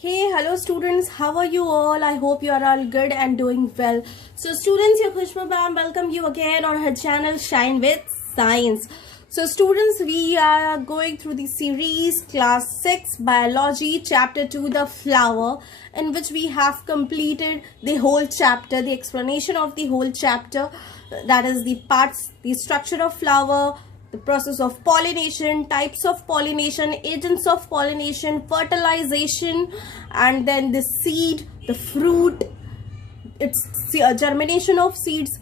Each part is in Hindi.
Hey, hello students, how are you all? I hope you are all good and doing well. So students, here Khushbu ma'am welcome you again on her channel Shine with Science. So students, we are going through the series class 6 biology chapter 2 the flower, in which we have completed the whole chapter, the explanation of the whole chapter, that is the parts, the structure of flower, the process of pollination, types of pollination, agents of pollination, fertilization, and then the seed, the fruit, its germination of seeds,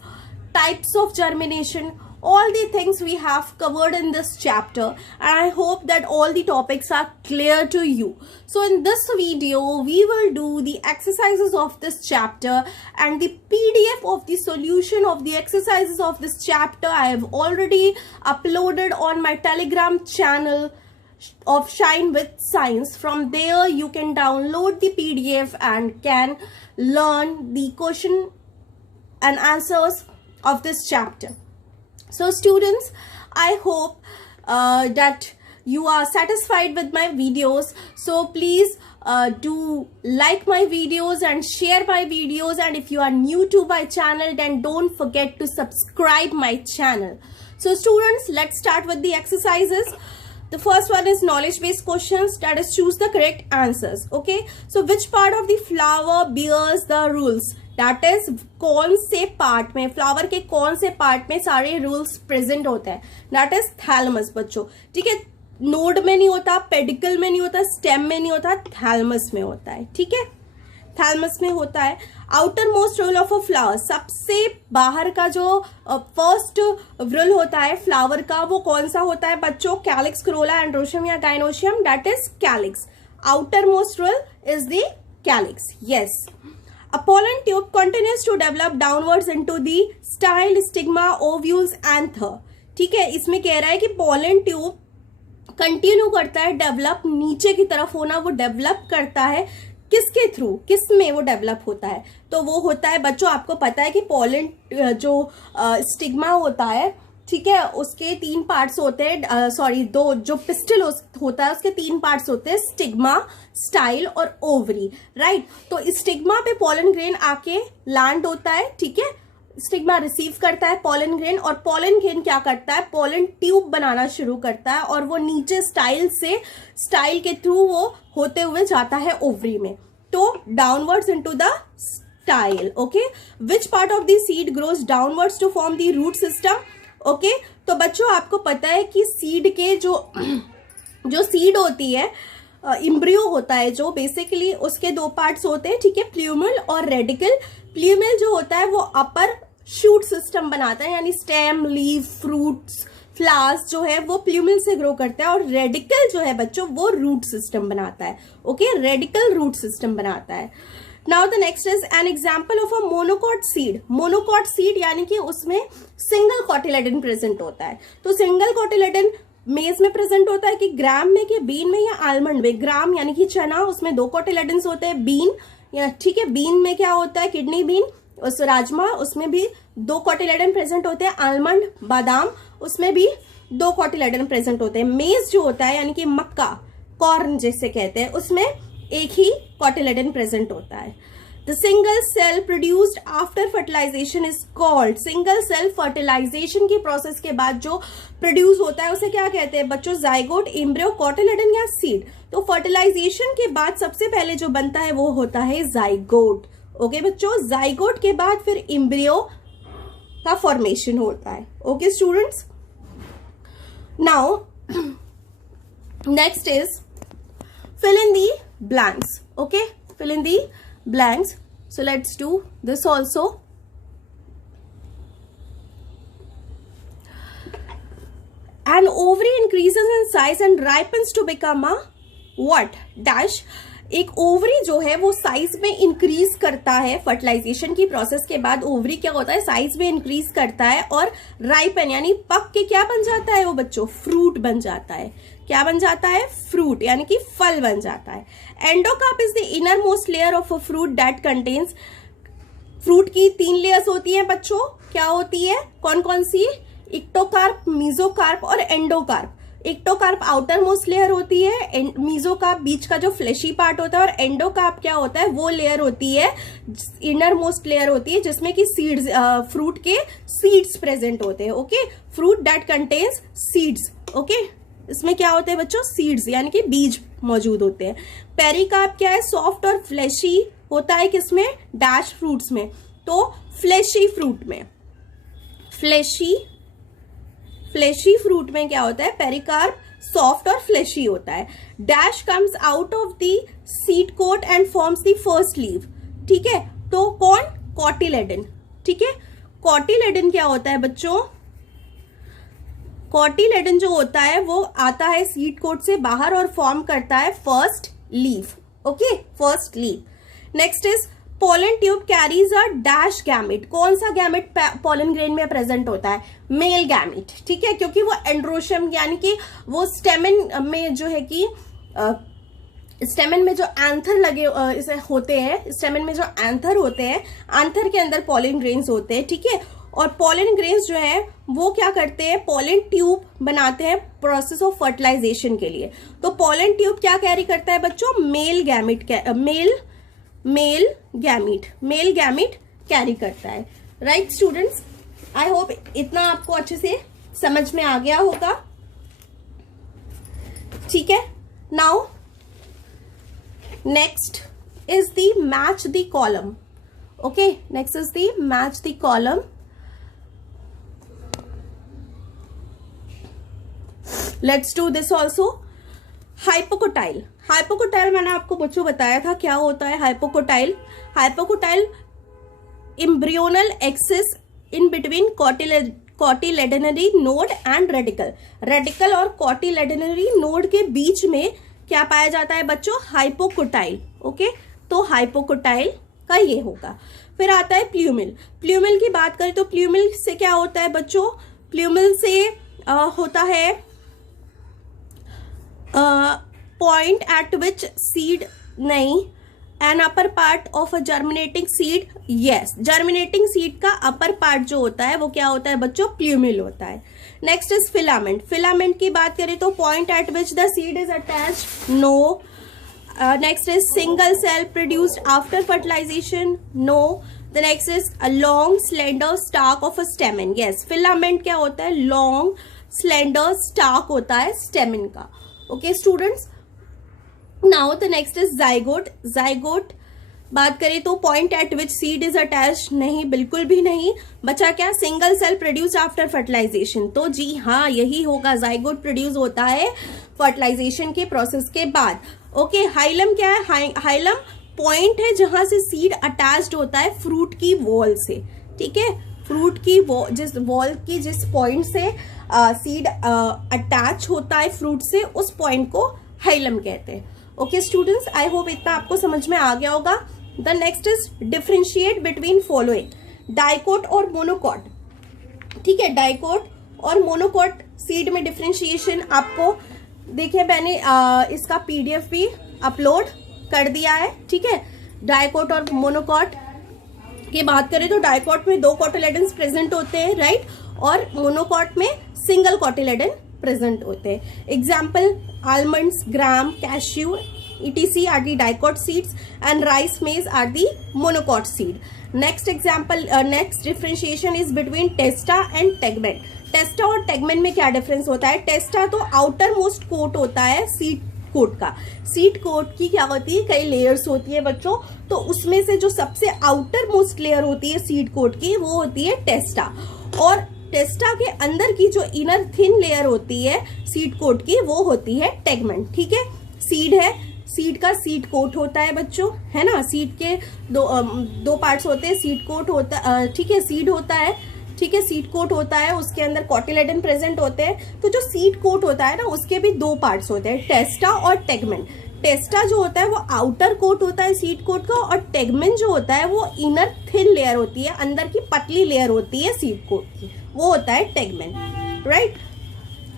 types of germination. All the things we have covered in this chapter, and I hope that all the topics are clear to you. So in this video we will do the exercises of this chapter, and the PDF of the solution of the exercises of this chapter I have already uploaded on my Telegram channel of Shine with Science. From there you can download the PDF and can learn the question and answers of this chapter. So students, I hope that you are satisfied with my videos. So please do like my videos and share my videos, and if you are new to my channel, then don't forget to subscribe my channel. So students, let's start with the exercises. The first one is knowledge based questions, that is choose the correct answers. Okay, so which part of the flower bears the rules? That is, कौन से पार्ट में, फ्लावर के कौन से पार्ट में सारे रूल्स प्रेजेंट होते हैं? दैट इज थैलमस बच्चों. ठीक है, नोड में नहीं होता, पेडिकल में नहीं होता, स्टेम में नहीं होता, थैलमस में होता है. ठीक है, थैलमस में होता है. Outermost whorl of a flower, सबसे बाहर का जो फर्स्ट रोल होता है फ्लावर का, वो कौन सा होता है बच्चों? कैलिक्स, करोला, एंड्रोशियम या gynoecium? That is calyx. Outermost whorl is the calyx. Yes. A pollen tube continues to develop downwards into the style, stigma, ovules, anther. ठीक है, इसमें कह रहा है कि pollen tube कंटिन्यू करता है डेवलप, नीचे की तरफ होना, वो डेवलप करता है किसके थ्रू, किस में वो डेवलप होता है? तो वो होता है बच्चों, आपको पता है कि pollen जो स्टिग्मा होता है, ठीक है, उसके तीन पार्ट्स होते हैं, सॉरी दो, जो पिस्टल होता है उसके तीन पार्ट्स होते हैं, स्टिग्मा, स्टाइल और ओवरी. राइट. तो स्टिग्मा पे पॉलन ग्रेन आके लैंड होता है. ठीक है, स्टिग्मा रिसीव करता है पॉलन ग्रेन, और पॉलन ग्रेन क्या करता है? पॉलन ट्यूब बनाना शुरू करता है, और वो नीचे स्टाइल के थ्रू वो होते हुए जाता है ओवरी में. तो downwards into the style. Okay. Which part of the seed grows downwards to form the root system? Okay. तो बच्चों आपको पता है कि सीड के जो सीड होती है, इम्ब्रियो होता है जो, बेसिकली उसके दो पार्ट्स होते हैं. ठीक है, प्ल्यूमल और रेडिकल. प्ल्यूमल जो होता है वो अपर शूट सिस्टम बनाता है, यानी स्टेम, लीफ, फ्रूट्स, फ्लावर्स जो है वो प्ल्यूमल से ग्रो करता है, और रेडिकल जो है बच्चों वो रूट सिस्टम बनाता है. ओके, रेडिकल रूट सिस्टम बनाता है. Now the next is an example of a monocot seed. Monocot seed यानी कि उसमें सिंगल कॉटिलेडन प्रेजेंट होता है. तो सिंगल कॉटिलेडन मेज में प्रेजेंट होता है कि ग्राम में, कि बीन में, या आलमंड में? ग्राम यानी कि चना, उसमें दो कॉटिलेडन्स होते हैं. बीन या ठीक है, बीन में क्या होता है? किडनी बीन, उस राजमा, उसमें भी दो कॉटिलेडन प्रेजेंट होते हैं. आलमंड, बादाम, उसमें भी दो कॉटिलेडन प्रेजेंट होते हैं. मेज जो होता है यानी कि मक्का, कॉर्न जिसे कहते हैं, उसमें एक ही कॉटिलेडन प्रेजेंट होता है. The single cell produced after fertilisation is called, single cell fertilisation की प्रोसेस के बाद जो प्रोड्यूस होता है उसे क्या कहते हैं बच्चों? जाइगोट, एम्ब्रियो, कॉटिलेडन या सीड. तो फर्टिलाइजेशन के बाद सबसे पहले जो बनता है वो होता है जाइगोट. ओके बच्चों, जाइगोट के बाद फिर एम्ब्रियो का फॉर्मेशन होता है. Okay students, now next is fill in the blanks. Okay, fill in the blanks. So let's do this also. An ovary increases in size and ripens to become a what? Dash. एक ओवरी जो है वो साइज में इंक्रीज करता है फर्टिलाइजेशन की प्रोसेस के बाद. ओवरी क्या होता है? साइज में इंक्रीज करता है, और राइपन यानी पक के क्या बन जाता है वो बच्चों? फ्रूट बन जाता है. क्या बन जाता है? फ्रूट, यानी कि फल बन जाता है. Endocarp is the inner most layer of a fruit that contains, fruit की 3 लेयर्स होती है बच्चों. क्या होती है? कौन कौन सी? इक्टोकार्प, मीजोकार्प और एंडोकार्प. इक्टोकार्प आउटर मोस्ट लेयर होती है, मीजोकार्प बीच का जो फ्लेशी पार्ट होता है, और एंडोकार्प क्या होता है, वो लेयर होती है, इनर मोस्ट लेयर होती है जिसमें कि सीड्स, फ्रूट के सीड्स प्रेजेंट होते हैं। Okay, fruit that contains seeds. Okay, इसमें क्या होते हैं बच्चों, सीड्स यानी कि बीज मौजूद होते हैं। पेरिकार्प क्या है, सॉफ्ट और फ्लेशी होता है किसमें, डैश फ्रूट्स में। तो फ्लेशी फ्रूट में, फ्लेशी फ्रूट में क्या होता है, पेरिकार्प सॉफ्ट और फ्लेशी होता है। Dash comes out of the seed coat and forms the first leave. ठीक है, तो कौन, कॉटिलेडन। ठीक है, कॉटिलेडन क्या होता है बच्चों, कॉटिलेडन जो होता है वो आता है सीड कोट से बाहर और फॉर्म करता है first leaf. Okay, first leaf. Next is pollen tube carries a dash gamete. कौन सा गैमेट पोलन ग्रेन में प्रेजेंट होता है, मेल गैमेट। ठीक है, क्योंकि वो एंड्रोशियम यानी कि वो स्टेमन में जो है कि स्टेमन में जो एंथर लगे इसे होते हैं, स्टेमन में जो एंथर होते हैं, एंथर के अंदर पोलन ग्रेन्स होते हैं। ठीक है, और पोलन ग्रेन्स जो है वो क्या करते हैं, पोलन ट्यूब बनाते हैं प्रोसेस ऑफ फर्टिलाइजेशन के लिए। तो पोलन ट्यूब क्या कैरी करता है बच्चों, मेल गैमीट कैरी करता है। राइट स्टूडेंट्स, आई होप इतना आपको अच्छे से समझ में आ गया होगा। ठीक है, now next is the match the column. Okay, next is the match the column. Let's do this also. Hypocotyl, hypocotyl मैंने आपको बच्चों बताया था क्या होता है hypocotyl. Hypocotyl embryonal axis in between cotyledonary node and radical. Radical और कॉटिलेडनरी नोड के बीच में क्या पाया जाता है बच्चों, हाइपोकोटाइल। ओके, तो हाइपोकोटाइल का ये होगा। फिर आता है प्ल्यूमिल। प्ल्यूमिल की बात करें तो प्ल्यूमिल से क्या होता है बच्चों, प्ल्यूमिल से होता है पॉइंट एट विच सीड, नहीं, an upper part of a germinating seed. Yes, germinating seed का अपर पार्ट जो होता है वो क्या होता है बच्चों, प्ल्यूमिल होता है। Next is filament. फिलामेंट की बात करें तो point at which the seed is attached, no. Next is single cell produced after fertilisation, no. The next is a long slender stalk of a stamen. Yes, filament क्या होता है, लॉन्ग स्लेंडर स्टार्क होता है स्टेमन का। Okay students, now the next is zygote. Zygote बात करें तो point at which seed is attached, नहीं, बिल्कुल भी नहीं। बचा क्या, single cell produce after fertilisation. तो जी हाँ, यही होगा, जाइगोट प्रोड्यूस होता है फर्टिलाइजेशन के प्रोसेस के बाद। ओके, हाइलम क्या है, हाइलम पॉइंट है जहां से सीड अटैच्ड होता है फ्रूट की वॉल से। ठीक है, फ्रूट की जिस वॉल की जिस पॉइंट से सीड अटैच होता है फ्रूट से, उस पॉइंट को हाइलम कहते हैं। ओके स्टूडेंट्स, आई होप इतना आपको समझ में आ गया होगा। The next is differentiate between following, dicot और मोनोकॉट। ठीक है, डाइकोट और मोनोकॉट सीड में डिफरेंशिएशन आपको देखिए मैंने इसका पीडीएफ भी अपलोड कर दिया है। ठीक है, डाइकोट और मोनोकॉट की बात करें तो डाइकोट में 2 कॉटिलेडन्स प्रेजेंट होते हैं, राइट, और मोनोकॉट में सिंगल कॉटिलेडन प्रेजेंट होते हैं। Example, almonds, gram, cashew etc are the dicot seeds and rice maize are the monocot seed. Next example, next differentiation is between testa and tegmen. टेस्टा और टेगमेन में क्या डिफरेंस होता है, टेस्टा तो आउटर मोस्ट कोट होता है सीड कोट का। सीड कोट की क्या होती है, कई लेयर्स होती है बच्चों, तो उसमें से जो सबसे आउटर मोस्ट लेयर होती है सीड कोट की वो होती है टेस्टा, और टेस्टा के अंदर की जो इनर थिन लेयर होती है सीड कोट की वो होती है टेगमेन। ठीक है, सीड है, सीड का सीड कोट होता है बच्चों, है ना, सीड के दो पार्ट्स होते हैं, सीड कोट होता, ठीक है, सीड होता है, ठीक है, सीड कोट होता है, उसके अंदर कॉटिलेडन प्रेजेंट होते हैं। तो जो सीड कोट होता है ना, उसके भी 2 पार्ट्स होते हैं, टेस्टा और टेगमेन। टेस्टा जो होता है वो आउटर कोट होता है सीड कोट का, और टेगमेन जो होता है वो इनर थिन लेयर होती है, अंदर की पतली लेयर होती है सीड कोट की, वो होता है tegmen, right.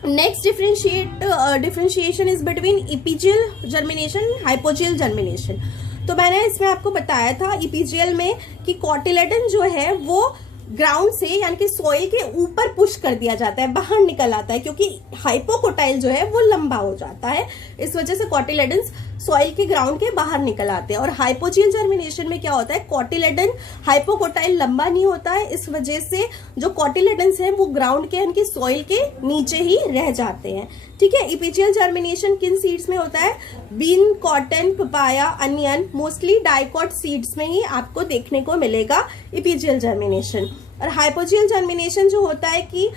Next differentiation is between epigeal germination, hypogeal germination. तो मैंने इसमें आपको बताया था इपीजियल में कि कॉटिलेडन जो है वो ग्राउंड से यानी कि सॉइल के ऊपर पुश कर दिया जाता है, बाहर निकल आता है, क्योंकि हाइपोकोटाइल जो है वो लंबा हो जाता है, इस वजह से कॉटिलेडन्स सॉइल के ग्राउंड के बाहर निकल आते हैं। और हाइपोजियल जर्मिनेशन में क्या होता है, कॉटिलेडन हाइपोकोटाइल लंबा नहीं होता है, इस वजह से जो कॉटिलेडन्स है वो ग्राउंड के यानी कि सॉइल के नीचे ही रह जाते हैं। ठीक है। इपिजियल जर्मिनेशन किन सीड्स में होता है, bean, cotton, papaya, onion, mostly dicot seeds में ही आपको देखने को मिलेगा इपिजियल जर्मिनेशन। और हाइपोजियल जर्मिनेशन जो होता है कि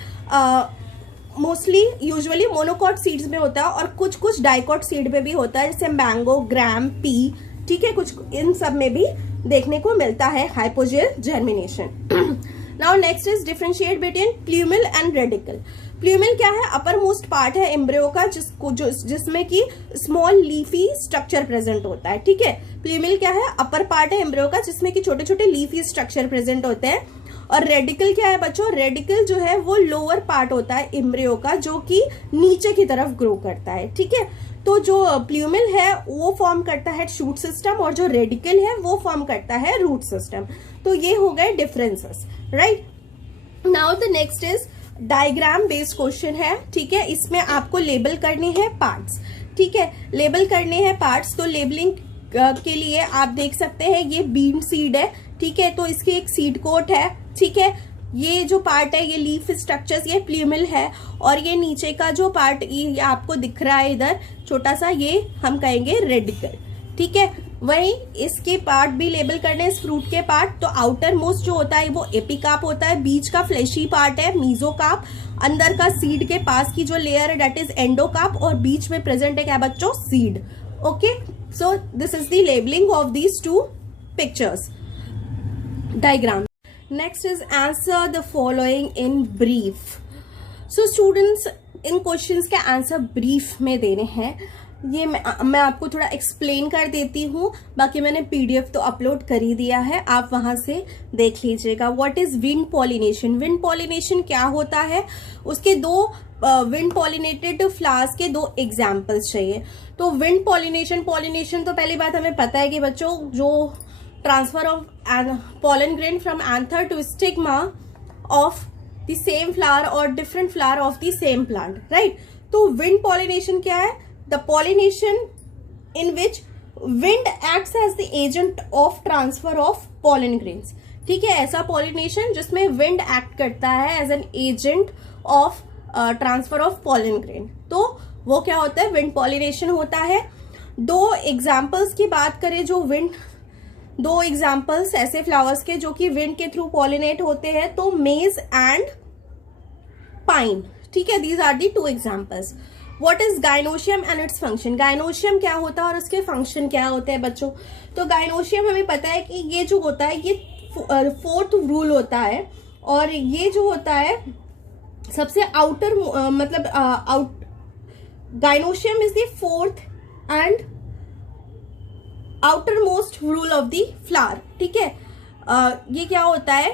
मोस्टली यूजुअली मोनोकॉट सीड्स में होता है और कुछ कुछ डाइकॉट सीड में भी होता है, जैसे मैंगो, ग्राम, पी, ठीक है, कुछ इन सब में भी देखने को मिलता है hypogeal germination. Now next is differentiate between plumule and radical. Plumule क्या है, अपर मोस्ट पार्ट है एम्ब्रियो का जिसमें कि स्मॉल लीफी स्ट्रक्चर प्रेजेंट होता है। ठीक है। प्ल्यूमल क्या है, अपर पार्ट है एम्ब्रियो का जिसमें कि छोटे छोटे लीफी स्ट्रक्चर प्रेजेंट होते हैं। और रेडिकल क्या है बच्चों, रेडिकल जो है वो लोअर पार्ट होता है एम्ब्रियो का जो कि नीचे की तरफ ग्रो करता है। ठीक है। तो जो प्ल्यूमल है वो फॉर्म करता है शूट सिस्टम और जो रेडिकल है वो फॉर्म करता है रूट सिस्टम। तो ये हो गए differences, right. Now the next is diagram based question है। ठीक है। इसमें आपको लेबल करने हैं पार्ट्स। ठीक है, लेबल करने हैं पार्ट्स। तो लेबलिंग के लिए आप देख सकते हैं ये बीन सीड है। ठीक है, तो इसकी एक सीड कोट है। ठीक है, ये जो पार्ट है ये लीफ स्ट्रक्चर्स, ये प्ल्यूमल है। और ये नीचे का जो पार्ट ये आपको दिख रहा है इधर छोटा सा, ये हम कहेंगे रेडिकल। ठीक है, वहीं इसके पार्ट भी लेबल करने इस फ्रूट के पार्ट। तो आउटर मोस्ट जो होता है वो एपिकाप होता है, बीच का फ्लेशी पार्ट है मीजोकाप, अंदर का सीड के पास की जो लेयर है दैट इज एंडोकाप, और बीच में प्रेजेंट है क्या बच्चों, seed. Okay, so this is the labelling of these two pictures, diagram. Next is answer the following in brief. So students, in questions के आंसर ब्रीफ में देने हैं। ये मैं आपको थोड़ा एक्सप्लेन कर देती हूँ, बाकी मैंने पीडीएफ तो अपलोड कर ही दिया है, आप वहां से देख लीजिएगा। What is wind pollination, wind pollination क्या होता है, उसके दो विंड पॉलिनेटेड फ्लावर्स के दो एग्जाम्पल्स चाहिए। तो विंड पॉलिनेशन तो पहली बात हमें पता है कि बच्चों जो transfer of pollen grain from anther to stigma of the same flower or different flower of the same plant, right? तो wind pollination क्या है, the pollination in which wind acts as the agent of transfer of pollen grains। ठीक है, ऐसा pollination जिसमें wind act करता है as an agent of transfer of pollen grain, तो वो क्या होता है, wind pollination होता है। दो एग्जाम्पल्स की बात करें, जो wind, दो एग्जाम्पल्स ऐसे फ्लावर्स के जो कि विंड के थ्रू पॉलिनेट होते हैं, तो मेज एंड पाइन। ठीक है, these are the two examples. What is gynoecium and its function, gynoecium क्या होता है और उसके फंक्शन क्या होते हैं बच्चों। तो गाइनोशियम हमें पता है कि ये जो होता है ये फोर्थ रूल होता है, और ये जो होता है सबसे आउटर मतलब gynoecium is the fourth and outer most rule of the flower. ठीक है, ये क्या होता है,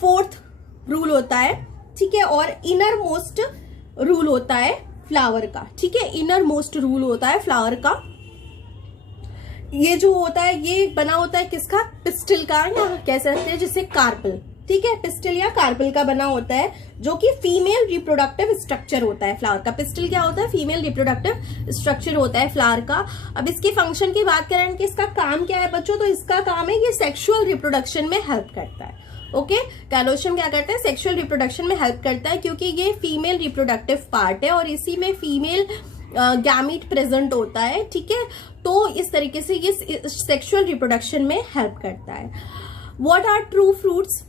फोर्थ रूल होता है। ठीक है, और इनर मोस्ट रूल होता है फ्लावर का। ठीक है, इनर मोस्ट रूल होता है फ्लावर का। ये जो होता है ये बना होता है किसका, पिस्टिल का, या कह सकते हैं जिसे कार्पल। ठीक है, पिस्टिल या कार्पल का बना होता है, जो कि फीमेल रिप्रोडक्टिव स्ट्रक्चर होता है फ्लावर का। पिस्टिल क्या होता है, फीमेल रिप्रोडक्टिव स्ट्रक्चर होता है फ्लावर का। अब इसके फंक्शन की बात करें कि इसका काम क्या है बच्चों, तो इसका काम है ये सेक्सुअल रिप्रोडक्शन में हेल्प करता है। ओके, गाइनोशियम क्या करता है, सेक्सुअल रिप्रोडक्शन में हेल्प करता है, क्योंकि ये फीमेल रिप्रोडक्टिव पार्ट है और इसी में फीमेल गैमीट प्रेजेंट होता है। ठीक है, तो इस तरीके से ये सेक्सुअल रिप्रोडक्शन में हेल्प करता है। What are true fruits,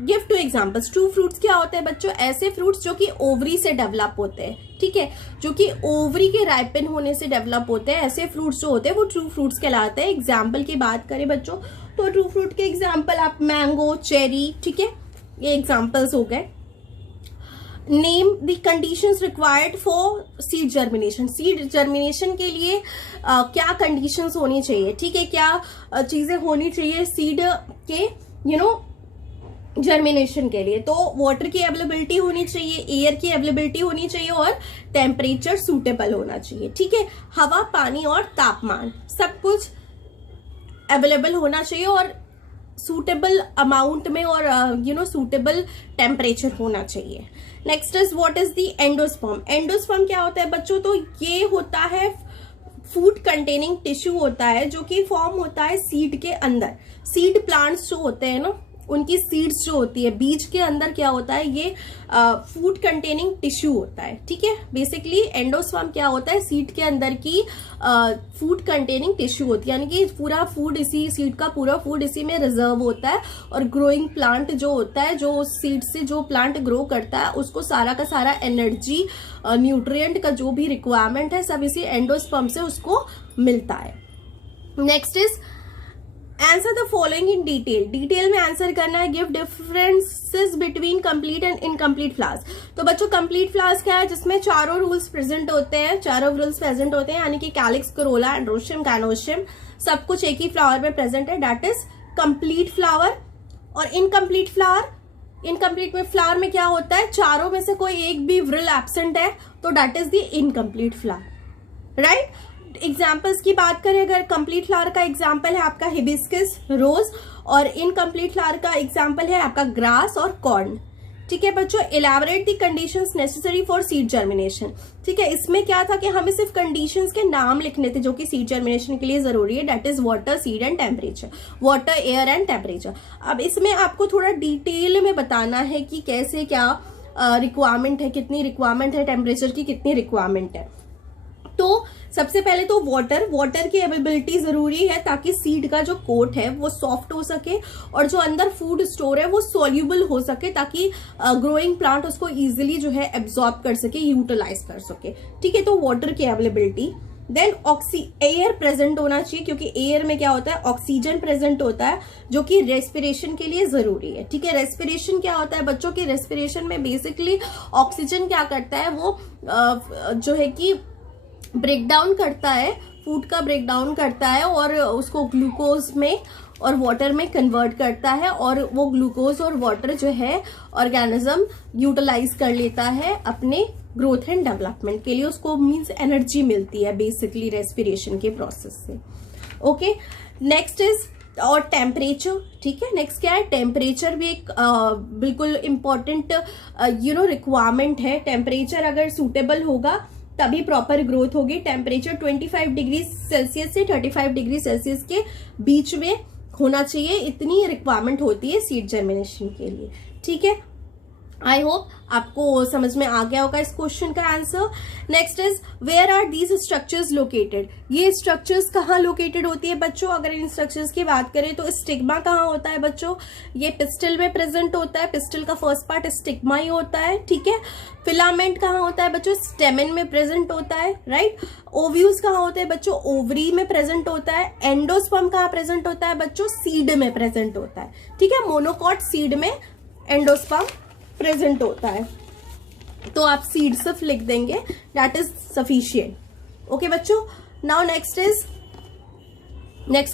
give two examples. True fruits क्या होते हैं बच्चों, ऐसे फ्रूट्स जो कि ओवरी से डेवलप होते हैं। ठीक है, जो कि ओवरी के राइपन होने से डेवलप होते हैं, ऐसे फ्रूट्स जो होते हैं वो ट्रू फ्रूट्स कहलाते हैं। एग्जाम्पल की बात करें बच्चों, तो ट्रू फ्रूट के एग्जाम्पल आप मैंगो, चेरी, ठीक है, ये एग्जाम्पल्स हो गए। Name the conditions required for seed germination, seed germination के लिए क्या कंडीशंस होनी चाहिए। ठीक है, क्या चीजें होनी चाहिए सीड के जर्मिनेशन के लिए। तो वाटर की अवेलेबिलिटी होनी चाहिए, एयर की अवेलेबिलिटी होनी चाहिए, और टेम्परेचर सूटेबल होना चाहिए। ठीक है, हवा, पानी और तापमान सब कुछ अवेलेबल होना चाहिए, और सूटेबल अमाउंट में और सूटेबल टेम्परेचर होना चाहिए। Next is what is the endosperm. Endosperm क्या होता है बच्चों, तो ये होता है फूड कंटेनिंग टिश्यू होता है जो कि फॉर्म होता है सीड के अंदर। सीड प्लांट्स जो होते हैं ना, उनकी सीड्स जो होती है, बीज के अंदर क्या होता है, ये फूड कंटेनिंग टिश्यू होता है। ठीक है, बेसिकली एंडोस्पर्म क्या होता है, सीड के अंदर की फूड कंटेनिंग टिश्यू होती है, यानी कि पूरा फूड इसी सीड का पूरा फूड इसी में रिजर्व होता है। और ग्रोइंग प्लांट जो होता है, जो सीड से जो प्लांट ग्रो करता है, उसको सारा का सारा एनर्जी, न्यूट्रिएंट का जो भी रिक्वायरमेंट है, सब इसी एंडोस्पर्म से उसको मिलता है। Next is answer the following in detail. Detail में आंसर करना है। Give differences between complete and incomplete flowers. तो बच्चों कंप्लीट फ्लावर्स क्या है, जिसमें चारों रूल्स प्रेजेंट होते हैं, यानी कि कैलिक्स, कोरोला, एंड्रोशियम, गाइनोशियम, सब कुछ एक ही फ्लावर में प्रेजेंट है, दैट इज कंप्लीट फ्लावर। और इनकम्प्लीट फ्लावर, इनकम्प्लीट में फ्लावर में क्या होता है, चारों में से कोई एक भी व्रिल एब्सेंट है, तो that is the incomplete flower, right. Examples की बात करें, अगर कंप्लीट फ्लावर का एग्जाम्पल है आपका हिबिस्कस, रोज, और इनकम्प्लीट फ्लावर का एग्जाम्पल है आपका ग्रास और कॉर्न। ठीक है बच्चों, elaborate the conditions necessary for seed germination. ठीक है, इसमें क्या था कि हमें सिर्फ कंडीशंस के नाम लिखने थे जो कि सीड जर्मिनेशन के लिए जरूरी है, that is water, seed and temperature, water, air and temperature. अब इसमें आपको थोड़ा डिटेल में बताना है कि कैसे क्या रिक्वायरमेंट है, कितनी रिक्वायरमेंट है, टेम्परेचर की कितनी रिक्वायरमेंट है। तो सबसे पहले तो वाटर की अवेलेबिलिटी जरूरी है ताकि सीड का जो कोट है वो सॉफ्ट हो सके और जो अंदर फूड स्टोर है वो सॉल्यूबल हो सके, ताकि ग्रोइंग प्लांट उसको इजीली जो है एब्जॉर्ब कर सके, यूटिलाइज कर सके। ठीक है, तो वाटर की अवेलेबिलिटी। देन एयर प्रेजेंट होना चाहिए, क्योंकि एयर में क्या होता है, ऑक्सीजन प्रेजेंट होता है जो कि रेस्पिरेशन के लिए जरूरी है। ठीक है, रेस्पिरेशन क्या होता है बच्चों की, रेस्पिरेशन में बेसिकली ऑक्सीजन क्या करता है, वो जो है कि ब्रेक डाउन करता है, फूड का ब्रेक डाउन करता है और उसको ग्लूकोज में और वाटर में कन्वर्ट करता है, और वो ग्लूकोज और वाटर जो है ऑर्गेनिज्म यूटिलाइज कर लेता है अपने ग्रोथ एंड डेवलपमेंट के लिए, उसको मींस एनर्जी मिलती है बेसिकली रेस्पिरेशन के प्रोसेस से। ओके, नेक्स्ट इज और टेम्परेचर। ठीक है, नेक्स्ट क्या है, टेम्परेचर भी एक बिल्कुल इंपॉर्टेंट रिक्वायरमेंट है। टेम्परेचर अगर सूटेबल होगा तभी प्रॉपर ग्रोथ होगी। टेम्परेचर 25 डिग्री सेल्सियस से 35 डिग्री सेल्सियस के बीच में होना चाहिए, इतनी रिक्वायरमेंट होती है सीड जर्मिनेशन के लिए। ठीक है, आई होप आपको समझ में आ गया होगा इस क्वेश्चन का answer. Next is where are these structures located. ये स्ट्रक्चर्स कहाँ लोकेटेड होती है बच्चों, अगर इन स्ट्रक्चर्स की बात करें तो स्टिग्मा कहाँ होता है बच्चों, ये पिस्टल में प्रेजेंट होता है, पिस्टल का फर्स्ट पार्ट स्टिग्मा ही होता है। ठीक है, फिलामेंट कहाँ होता है बच्चों, स्टेमेन में प्रेजेंट होता है, राइट। ओव्यूल्स कहाँ होते हैं बच्चों, ओवरी में प्रेजेंट होता है। एंडोस्पर्म कहाँ प्रेजेंट होता है बच्चों, सीड में प्रेजेंट होता है। ठीक है, मोनोकॉट सीड में एंडोस्पर्म प्रेजेंट होता है, तो आप सीड सिर्फ लिख देंगे, दैट इज सफिशियंट। ओके बच्चों, now next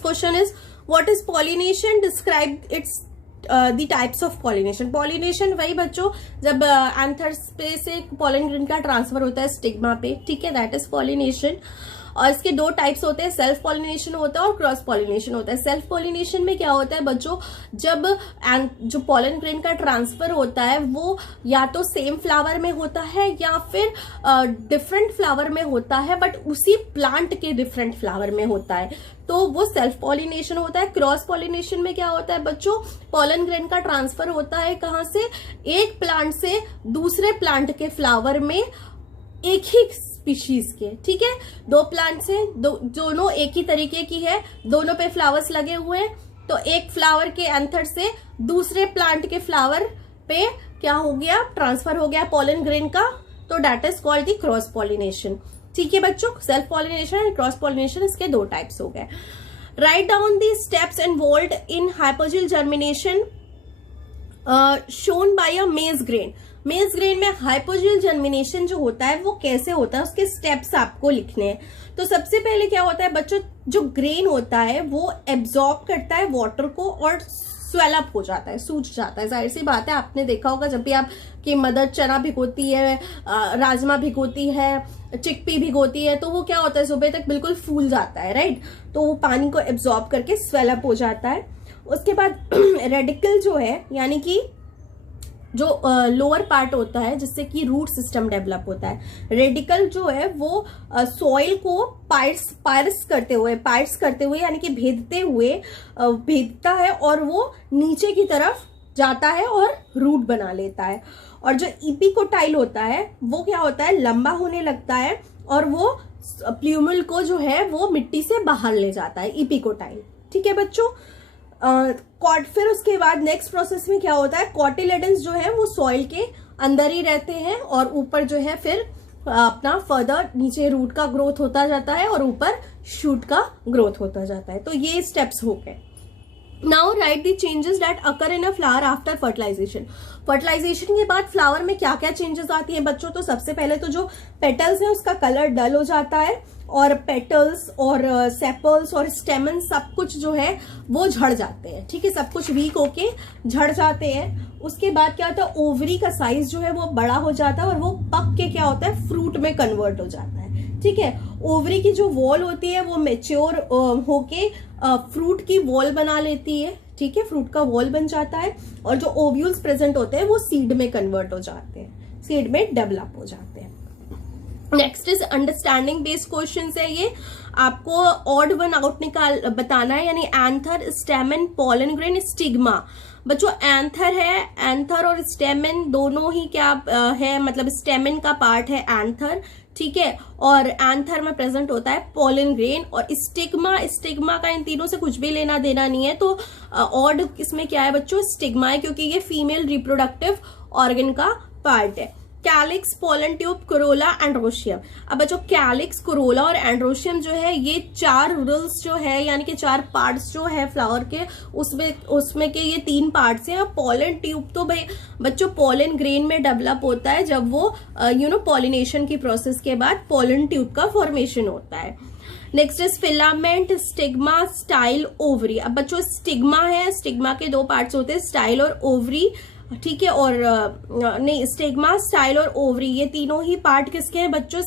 question is what is pollination, describe it's the types of pollination. Pollination वही बच्चों जब एंथर्स पे से पॉलन ग्रेन का ट्रांसफर होता है स्टिग्मा पे, ठीक है, दैट इज पॉलिनेशन। और इसके दो टाइप्स होते हैं, सेल्फ पॉलिनेशन होता है और क्रॉस पॉलिनेशन होता है। सेल्फ पॉलिनेशन में क्या होता है बच्चों, जब जो पॉलन ग्रेन का ट्रांसफर होता है वो या तो सेम फ्लावर में होता है या फिर डिफरेंट फ्लावर में होता है, बट उसी प्लांट के डिफरेंट फ्लावर में होता है, तो वो सेल्फ पॉलिनेशन होता है। क्रॉस पॉलिनेशन में क्या होता है बच्चों, पॉलन ग्रेन का ट्रांसफर होता है कहाँ से, एक प्लांट से दूसरे प्लांट के फ्लावर में एक ही स्पीशीज के। ठीक है, दो प्लांट से दोनों एक ही तरीके की है, दोनों पे फ्लावर्स लगे हुए हैं, तो एक फ्लावर के एंथर से दूसरे प्लांट के फ्लावर पे क्या हो गया, ट्रांसफर हो गया पॉलन ग्रेन का, तो that is called the cross pollination. ठीक है बच्चों, self pollination and cross pollination, इसके दो टाइप्स हो गए। Write down the steps involved in hypogeal germination shown by a maize grain. मेज ग्रेन में हाइपोजियल जर्मिनेशन जो होता है वो कैसे होता है, उसके स्टेप्स आपको लिखने हैं। तो सबसे पहले क्या होता है बच्चों, जो ग्रेन होता है वो एब्जॉर्ब करता है वाटर को और स्वेलअप हो जाता है, सूज जाता है। जाहिर सी बात है, आपने देखा होगा जब भी आपकी मदर चना भिगोती है, राजमा भिगोती है, चिकपी भिगोती है, तो वो क्या होता है सुबह तक बिल्कुल फूल जाता है, राइट। तो वो पानी को एब्जॉर्ब करके स्वेलअप हो जाता है। उसके बाद रेडिकल जो है यानी कि जो लोअर पार्ट होता है जिससे कि रूट सिस्टम डेवलप होता है। रेडिकल जो है वो सॉइल को पायर्स करते हुए यानी कि भेदता है और वो नीचे की तरफ जाता है और रूट बना लेता है। और जो इपिकोटाइल होता है वो क्या होता है, लंबा होने लगता है और वो प्ल्यूमल को जो है वो मिट्टी से बाहर ले जाता है, इपिकोटाइल। ठीक है बच्चों। फिर उसके बाद नेक्स्ट प्रोसेस में क्या होता है, कॉटिलेडन्स जो है वो सॉइल के अंदर ही रहते हैं और ऊपर जो है फिर अपना फर्दर नीचे रूट का ग्रोथ होता जाता है और ऊपर शूट का ग्रोथ होता जाता है। तो ये स्टेप्स हो गए। Now write the changes that occur in a flower after fertilisation. Fertilisation के बाद फ्लावर में क्या क्या चेंजेस आती है बच्चों, तो सबसे पहले तो जो पेटल्स है उसका कलर डल हो जाता है और पेटल्स और सेपल्स और स्टेमन सब कुछ जो है वो झड़ जाते हैं। ठीक है, सब कुछ वीक होके झड़ जाते हैं। उसके बाद क्या होता है, ओवरी का साइज जो है वो बड़ा हो जाता है और वो पक के क्या होता है, फ्रूट में कन्वर्ट हो जाता है। ठीक है, ओवरी की जो वॉल होती है वो मेच्योर होके फ्रूट की वॉल बना लेती है। ठीक है, फ्रूट का वॉल बन जाता है और जो ओव्यूल्स प्रेजेंट होते हैं वो सीड में कन्वर्ट हो जाते हैं, सीड में डेवलप हो जाते हैं। Next is understanding based question है ये। आपको ऑड वन आउट बताना है, यानी एंथर, स्टेमन, पॉलन ग्रेन, स्टिग्मा। बच्चों एंथर है, एंथर और स्टेमन दोनों ही क्या है, मतलब स्टेमन का पार्ट है एंथर। ठीक है, और एंथर में प्रेजेंट होता है पॉलन ग्रेन। और स्टिग्मा का इन तीनों से कुछ भी लेना देना नहीं है, तो ऑड इसमें क्या है बच्चों, स्टिग्मा है, क्योंकि ये फीमेल रिप्रोडक्टिव ऑर्गन का पार्ट है। Calyx, pollen tube, Corolla, androecium. अब बच्चों कैलिक्स, कोरोला और एंड्रोशियम जो है ये 4 रूल्स जो है यानी कि 4 पार्ट्स जो है फ्लावर के, उसमें के ये 3 पार्ट्स हैं। पोलन ट्यूब तो भाई बच्चों पोलन ग्रेन में डेवलप होता है जब वो पॉलिनेशन की प्रोसेस के बाद पोलन ट्यूब का फॉर्मेशन होता है। Next is filament, stigma, style, ovary. अब बच्चों स्टिग्मा है, स्टिग्मा के 2 पार्ट्स होते हैं, स्टाइल और ओवरी। ठीक है, और नहीं, स्टिग्मा, स्टाइल और ओवरी ये तीनों ही पार्ट किसके हैं बच्चों,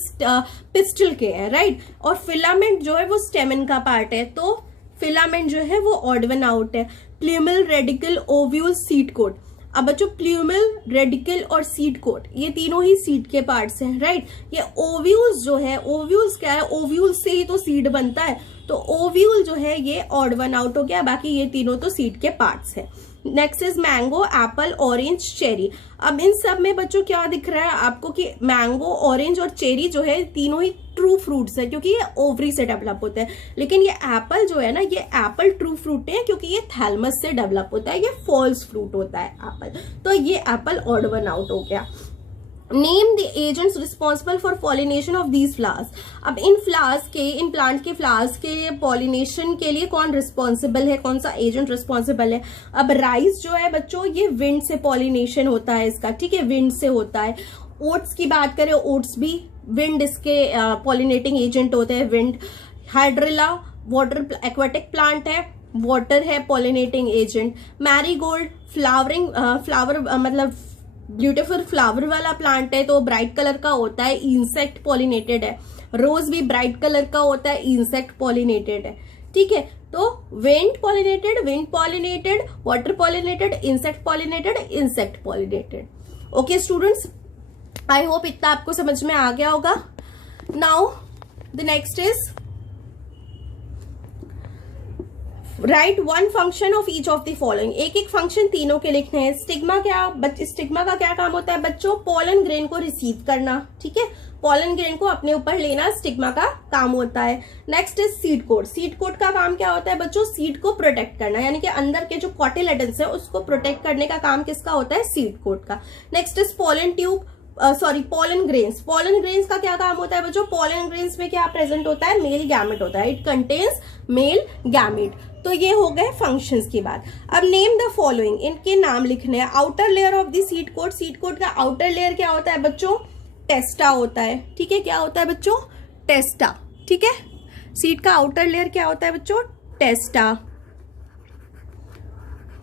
पिस्टल के हैं, राइट। और फिलामेंट जो है वो स्टेमन का पार्ट है, तो फिलामेंट जो है वो ऑड वन आउट है। प्ल्यूमल, रेडिकल, ओव्यूल, सीड कोट। अब बच्चों प्ल्यूमल, रेडिकल और सीड कोट ये तीनों ही सीड के पार्ट्स हैं, राइट। ये ओव्यूल्स जो है, ओव्यूल्स क्या है, ओव्यूल्स से ही तो सीड बनता है, तो ओव्यूल जो है ये ऑड वन आउट हो गया, बाकी ये तीनों तो सीड के पार्ट्स हैं। Next is mango, Apple, orange, cherry. अब इन सब में बच्चों क्या दिख रहा है आपको कि मैंगो, ऑरेंज और चेरी जो है तीनों ही ट्रू फ्रूट्स है, क्योंकि ये ओवरी से डेवलप होते हैं। लेकिन ये एप्पल जो है ना, ये एप्पल ट्रू फ्रूट है क्योंकि ये थैलमस से डेवलप होता है, ये फॉल्स फ्रूट होता है एप्पल। तो ये एप्पल ऑड वन आउट हो गया। Name the agents responsible for pollination of these flowers. अब इन प्लांट के फ्लावर्स के पॉलिनेशन के लिए कौन रिस्पॉन्सिबल है, कौन सा एजेंट रिस्पॉन्सिबल है। अब राइस जो है बच्चों ये विंड से पॉलिनेशन होता है इसका, ठीक है, विंड से होता है। ओट्स की बात करें, ओट्स भी विंड इसके पॉलिनेटिंग एजेंट होते हैं, wind. Hydrilla water aquatic plant है, वाटर है पॉलिनेटिंग एजेंट। मैरीगोल्ड फ्लावर मतलब ब्यूटीफुल फ्लावर वाला प्लांट है, तो ब्राइट कलर का होता है, इंसेक्ट पॉलिनेटेड है। रोज भी ब्राइट कलर का होता है, इंसेक्ट पॉलिनेटेड है। ठीक है, तो wind pollinated, water pollinated, insect pollinated. Okay students, I hope इतना आपको समझ में आ गया होगा। Now the next is right one function of each of the following. एक फंक्शन तीनों के लिखने हैं। स्टिग्मा का क्या काम होता है बच्चों, पोलन ग्रेन को रिसीव करना। ठीक है, पोलन ग्रेन को अपने ऊपर लेना स्टिग्मा का काम होता है। Next is seed coat. Seed coat का काम क्या होता है बच्चों, सीड को प्रोटेक्ट करना, यानी कि अंदर के जो कॉटिलेडन्स है उसको प्रोटेक्ट करने का काम किसका होता है, सीड कोट का। Next is pollen tube, pollen grains. Pollen grains का क्या काम होता है बच्चों, पोलन ग्रेन्स में क्या प्रेजेंट होता है, मेल गैमेट होता है, इट कंटेन्स मेल गैमेट। तो ये हो गए फंक्शंस की बात। अब नेम द फॉलोइंग, इनके नाम लिखने हैं। Outer layer of the seed coat. Seed coat का आउटर लेयर क्या होता है बच्चों, टेस्टा होता है। ठीक है, क्या होता है बच्चों, टेस्टा। ठीक है, सीड का आउटर लेयर क्या होता है बच्चों,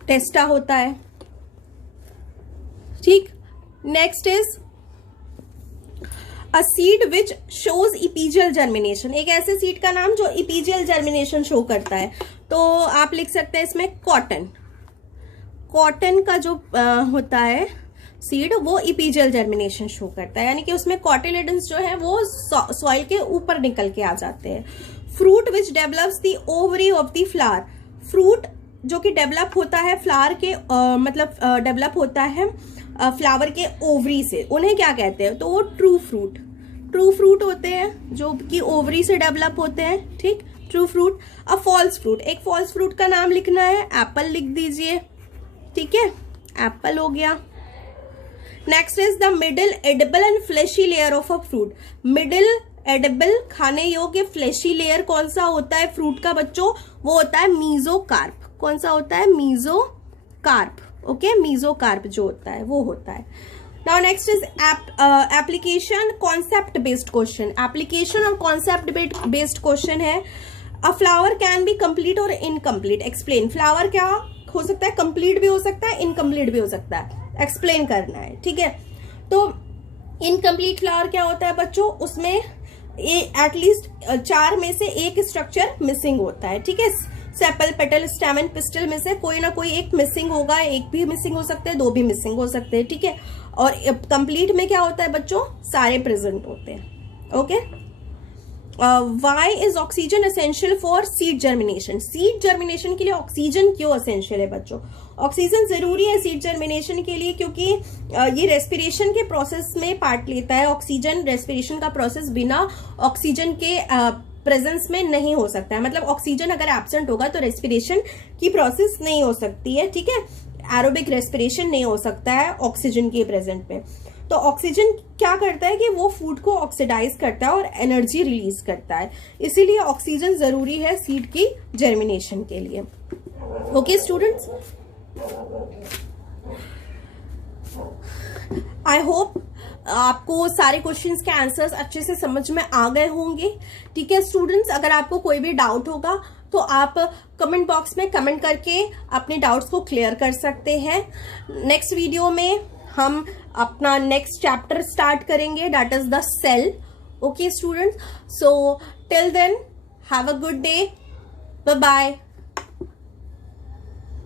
टेस्टा होता है। ठीक, next is a seed which shows epigeal germination. एक ऐसे सीड का नाम जो इपीजियल जर्मिनेशन शो करता है। तो आप लिख सकते हैं इसमें कॉटन। कॉटन का जो होता है सीड वो इपीजियल जर्मिनेशन शो करता है, यानी कि उसमें कॉटिलेडन्स जो है वो सॉइल के ऊपर निकल के आ जाते हैं। Fruit which develops the ovary of the flower, fruit जो कि डेवलप होता है फ्लावर के मतलब डेवलप होता है फ्लावर के ओवरी से, उन्हें क्या कहते हैं? तो वो ट्रू फ्रूट, ट्रू फ्रूट होते हैं जो कि ओवरी से डेवलप होते हैं, ठीक, ट्रू फ्रूट। अब फॉल्स फ्रूट, एक फॉल्स फ्रूट का नाम लिखना है, एप्पल लिख दीजिए, ठीक है, एप्पल हो गया। Next is the middle edible and fleshy layer of a fruit. Middle edible खाने योग्य फ्लेशी लेयर कौन सा होता है फ्रूट का बच्चों? वो होता है मीजोकार्प। कौन सा होता है? मीजोकार्प। ओके, मीजोकार्प जो होता है वो होता है। Now next is application concept based question. Application और कॉन्सेप्ट बेस्ड क्वेश्चन है। अ फ्लावर कैन बी कंप्लीट और इनकम्प्लीट, एक्सप्लेन। फ्लावर क्या हो सकता है? कंप्लीट भी हो सकता है, इनकम्प्लीट भी हो सकता है, एक्सप्लेन करना है, ठीक है। तो इनकम्प्लीट फ्लावर क्या होता है बच्चों? उसमें एटलीस्ट 4 में से एक स्ट्रक्चर मिसिंग होता है, ठीक है। सेपल, पेटल, स्टैमेन, पिस्टल में से कोई ना कोई एक मिसिंग होगा, एक भी मिसिंग हो सकते हैं, 2 भी मिसिंग हो सकते हैं, ठीक है। और कंप्लीट में क्या होता है बच्चों? सारे प्रेजेंट होते हैं। Okay, why is oxygen essential for seed germination? Seed germination के लिए ऑक्सीजन क्यों एसेंशियल है बच्चों? ऑक्सीजन जरूरी है सीड जर्मिनेशन के लिए क्योंकि ये रेस्पिरेशन के प्रोसेस में पार्ट लेता है। ऑक्सीजन रेस्पिरेशन का प्रोसेस बिना ऑक्सीजन के प्रेजेंस में नहीं हो सकता है, मतलब ऑक्सीजन अगर एब्सेंट होगा तो रेस्पिरेशन की प्रोसेस नहीं हो सकती है, ठीक है। एरोबिक रेस्पिरेशन नहीं हो सकता है ऑक्सीजन के प्रेजेंट में। तो ऑक्सीजन क्या करता है कि वो फूड को ऑक्सीडाइज करता है और एनर्जी रिलीज करता है, इसीलिए ऑक्सीजन जरूरी है सीड की जर्मिनेशन के लिए। ओके स्टूडेंट्स, आई होप आपको सारे क्वेश्चंस के आंसर्स अच्छे से समझ में आ गए होंगे, ठीक है स्टूडेंट्स। अगर आपको कोई भी डाउट होगा तो आप कमेंट बॉक्स में कमेंट करके अपने डाउट्स को क्लियर कर सकते हैं। नेक्स्ट वीडियो में हम अपना नेक्स्ट चैप्टर स्टार्ट करेंगे, that is the cell. Okay students, so till then have a good day, bye bye.